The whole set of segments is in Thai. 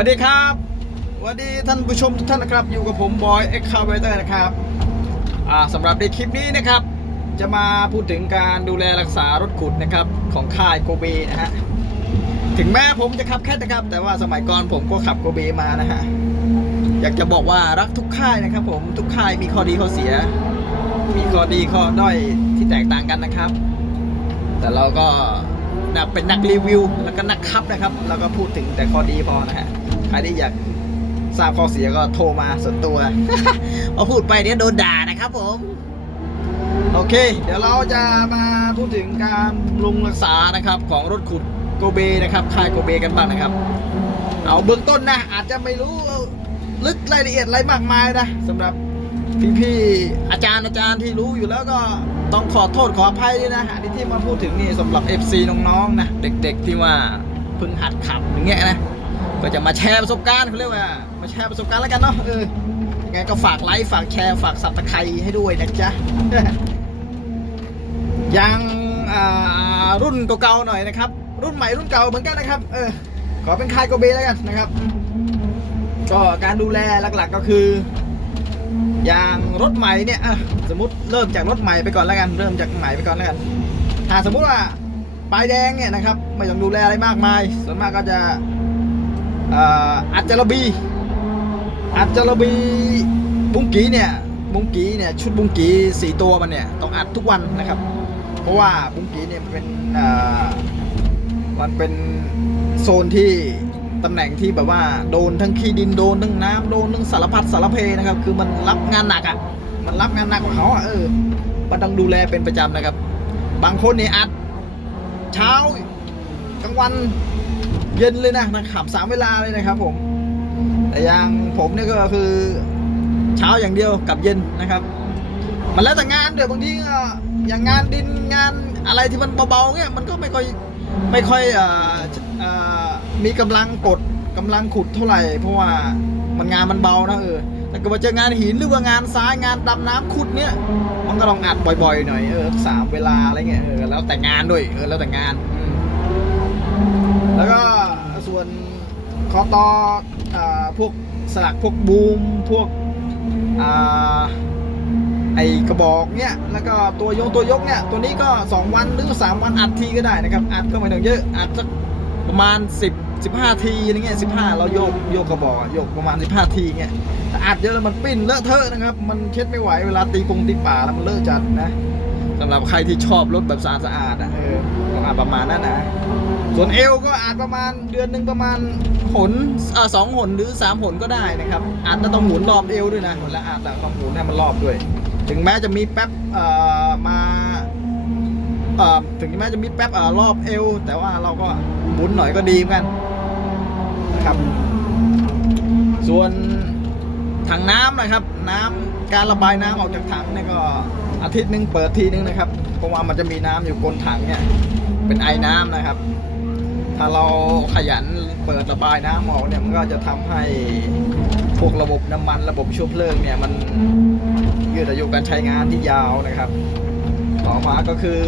วัสดีครับสวัสดีท่านผู้ชมทุกท่านนะครับ อยู่กับผมบอยเอ็กคาเวเตอร์นะครับสำหรับในคลิปนี้นะครับ จะมาพูดถึงการดูแลรักษารถขุดนะครับของค่ายโกเบนะฮะถึงแม้ผมจะขับแค่นะครับ แต่ว่าสมัยก่อนผมก็ขับโกเบมานะฮะอยากจะบอกว่ารักทุกค่ายนะครับ ผมทุกค่ายมีข้อดีข้อเสีย มีข้อดีข้อด้อยที่แตกต่างกันนะครับ แต่เราก็นะเป็นนักรีวิวแล้วก็นักขับนะครับ แล้วก็พูดถึงแต่ข้อดีพอนะฮะ ใครที่อยากทราบข้อเสียก็โทรมาส่วนตัวพอพูดไปเดี๋ยวโดนด่านะครับผม โอเค เดี๋ยวเราจะมาพูดถึงการบำรุงรักษานะครับของรถขุดโกเบนะครับค่ายโกเบกันบ้างนะครับ เอาเบื้องต้นนะ อาจจะไม่รู้ลึกรายละเอียดอะไรมากมายนะสำหรับพี่ๆอาจารย์อาจารย์ที่รู้อยู่แล้วก็ต้องขอโทษขออภัยด้วยนะอันนี้ที่มาพูดถึงนี่สำหรับ FC น้องๆนะเด็กๆที่ว่าเพิ่งหัดขับอย่างเงี้ยนะ ก็จะมาแชร์ประสบการณ์เขาเรียกว่า มาแชร์ประสบการณ์แล้วกันเนาะเออยังไงก็ฝากไลค์ฝากแชร์ฝากสับตะไคร้ให้ด้วยนะจ๊ะยังอ่ารุ่นเก่าๆหน่อยนะครับ รุ่นใหม่รุ่นเก่าเหมือนกันนะครับ เออขอเป็นคายโกเบแล้วกันนะครับ ก็การดูแลหลักๆก็คือ อย่างรถใหม่เนี่ยสมมติเริ่มจากรถใหม่ไปก่อนแล้วกัน เริ่มจากใหม่ไปก่อนแล้วกันถ้าสมมุติว่าป้ายแดงเนี่ยนะครับ ไม่ต้องดูแลอะไรมากมาย ส่วนมากก็จะ อ่ออัดจรบีอัดจรบีบุ้งกีเนี่ยบุ้งกีเนี่ยชุดบุ้งกีสี่ตัวมันเนี่ยต้องอัดทุกวันนะครับ เพราะว่าบุ้งกีเนี่ยมันเป็นมันเป็นโซนที่ตำแหน่งที่แบบว่าโดนทั้งขี้ดินโดนทั้งน้ำโดนทั้งสารพัดสารเพนะครับ คือมันรับงานหนักอะมันรับงานหนักของเขาอะเออมันต้องดูแลเป็นประจำนะครับ บางคนเนี่ยอัดเช้ากลางวัน เย็นเลยนะนะขับสามเวลาเลยนะครับ ผม แต่อย่างผมเนี่ยก็คือเช้าอย่างเดียวกับเย็นนะครับ มันแล้วแต่งานเดี๋ยวบางทีก็อย่างงานดินงานอะไรที่มันเบาๆเนี่ยมันก็ไม่ค่อยไม่ค่อยออมีกำลังกดกำลังขุดเท่าไหร่ เพราะว่ามันงานมันเบานะเออแต่ก็มาเจองานหินหรือว่างานทรายงานดำน้ำขุดเนี่ยมันก็ลองอัดบ่อยๆหน่อยเออสามเวลาอะไรเงี้ยเออแล้วแต่งานด้วยเออแล้วแต่งานอืม แล้วก็ส่วนค อตอพวกสลักพวกบูมพวกอไอกระบอกเนี่ยแล้วก็ตัวยงตัวยกเนี่ยตัวนี้ก็ 2 วันหรือ 3 วันอัดทีก็ได้นะครับอัดก็ไม่ต้องเยอะอัดสักประมาณ 10 15 ทีอะไรเงี้ย15 เราโยกโยกกระบอกโยกประมาณ 15 ทีเงี้ยถ้าอัดเยอะแล้วมันปิ้นเลอะเทอะนะครับ มันเช็ดไม่ไหวเวลาตีปงตีป่าแล้วมันเลอะจัดนะสำหรับใครที่ชอบรถแบบสะอาดสะอาดๆนะเออต้องอัดประมาณนั้นนะ ส่วนเอวก็อาจประมาณเดือนหนึ่งประมาณหนอ่าสองหนหรือสามหนก็ได้นะครับ อาจจะต้องหมุนรอบเอวด้วยนะและอาจจะต้องหมุนให้มันรอบด้วย ถึงแม้จะมีแป๊บอ่อมาอ่อถึงแม้จะมีแป๊บอ่อรอบเอว แต่ว่าเราก็หมุนหน่อยก็ดีเหมือนกันนะครับ ส่วนถังน้ำนะครับ น้ำการระบายน้ำออกจากถังเนี่ยก็อาทิตย์หนึงเปิดทีนึงนะครับเพราะว่ามันจะมีน้ำอยู่บนถังเนี่ยเป็นไอ้น้ำนะครับ ถ้าเราขยันเปิดระบายน้ำออกเนี่ยมันก็จะทำให้พวกระบบน้ำมันระบบเชื้อเพลิงเนี่ยมันยืดอายุการใช้งานที่ยาวนะครับ ต่อมาก็คือ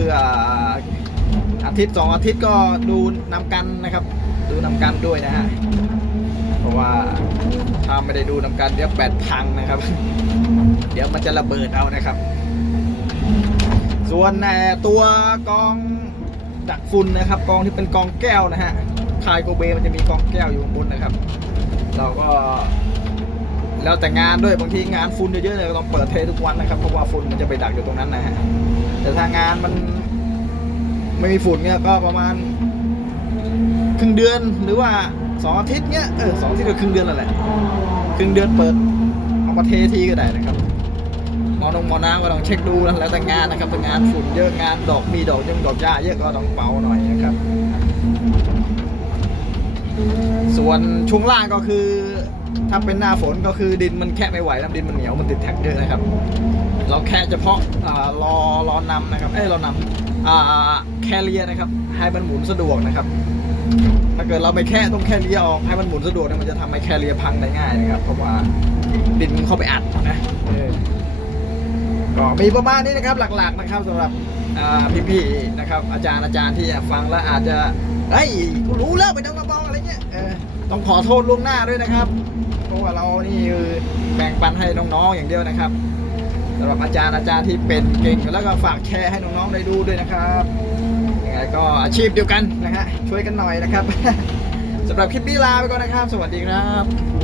อาทิตย์สองอาทิตย์ก็ดูนำกันนะครับ ดูนำกันด้วยนะฮะเพราะว่าถ้าไม่ได้ดูนำกันเดี๋ยวแบตพังนะครับ เดี๋ยวมันจะระเบิดเอานะครับ ส่วนเอ่ตัวกอง ดักฝุ่นนะครับกองที่เป็นกองแก้วนะฮะคายโกเบมันจะมีกองแก้วอยู่ข้างบนนะครับ เราก็แล้วแต่งานด้วยบางทีงานฝุ่นเยอะๆเนี่ยก็ต้องเปิดเททุกวันนะครับเพราะว่าฝุ่นมันจะไปดักอยู่ตรงนั้นนะฮะแต่ถ้างานมันไม่มีฝุ่นเนี่ยก็ประมาณครึ่งเดือนหรือว่าสองอาทิตย์เนี้ยเออสองอาทิตย์ก็ครึ่งเดือนแล้วแหละครึ่งเดือนเปิดเอามาเททีก็ได้นะครับ มอนงมอน้ำก็ต้องเช็คดูนะแล้วแต่งานนะครับแต่งานฝุ่นเยอะงานดอกมีดอกยังดอกหญ้าเยอะก็ต้องเป่าหน่อยนะครับ ส่วนช่วงล่างก็คือ ถ้าเป็นหน้าฝนก็คือดินมันแค่ไม่ไหวน้ำดินมันเหนียวมันติดแท็กเยอะนะครับ เราแค่เฉพาะรอรอนำนะครับเอ้ยรอนำอแคเรียนะครับให้มันหมุนสะดวกนะครับถ้าเกิดเราไม่แค่ต้องแค่เลียออกให้มันหมุนสะดวกเนี่ยมันจะทำให้แคเรียพังได้ง่ายนะครับ เพราะว่าดินเข้าไปอัดนะ ก็มีประมาณนี้นะครับหลักๆนะครับสำหรับพี่ๆนะครับอาจารย์อาจารย์ที่ฟังแล้วอาจจะเฮ้ยกูรู้แล้วไปต้องมาบอกอะไรเงี้ยต้องขอโทษล่วงหน้าด้วยนะครับ เพราะว่าเรานี่คือแบ่งปันให้น้องๆอย่างเดียวนะครับสำหรับอาจารย์อาจารย์ที่เป็นเก่งแล้วก็ฝากแชร์ให้น้องๆได้ดูด้วยนะครับยังไงก็อาชีพเดียวกันนะฮะช่วยกันหน่อยนะครับสำหรับคลิปนี้ลาไปก่อนนะครับ สวัสดีครับ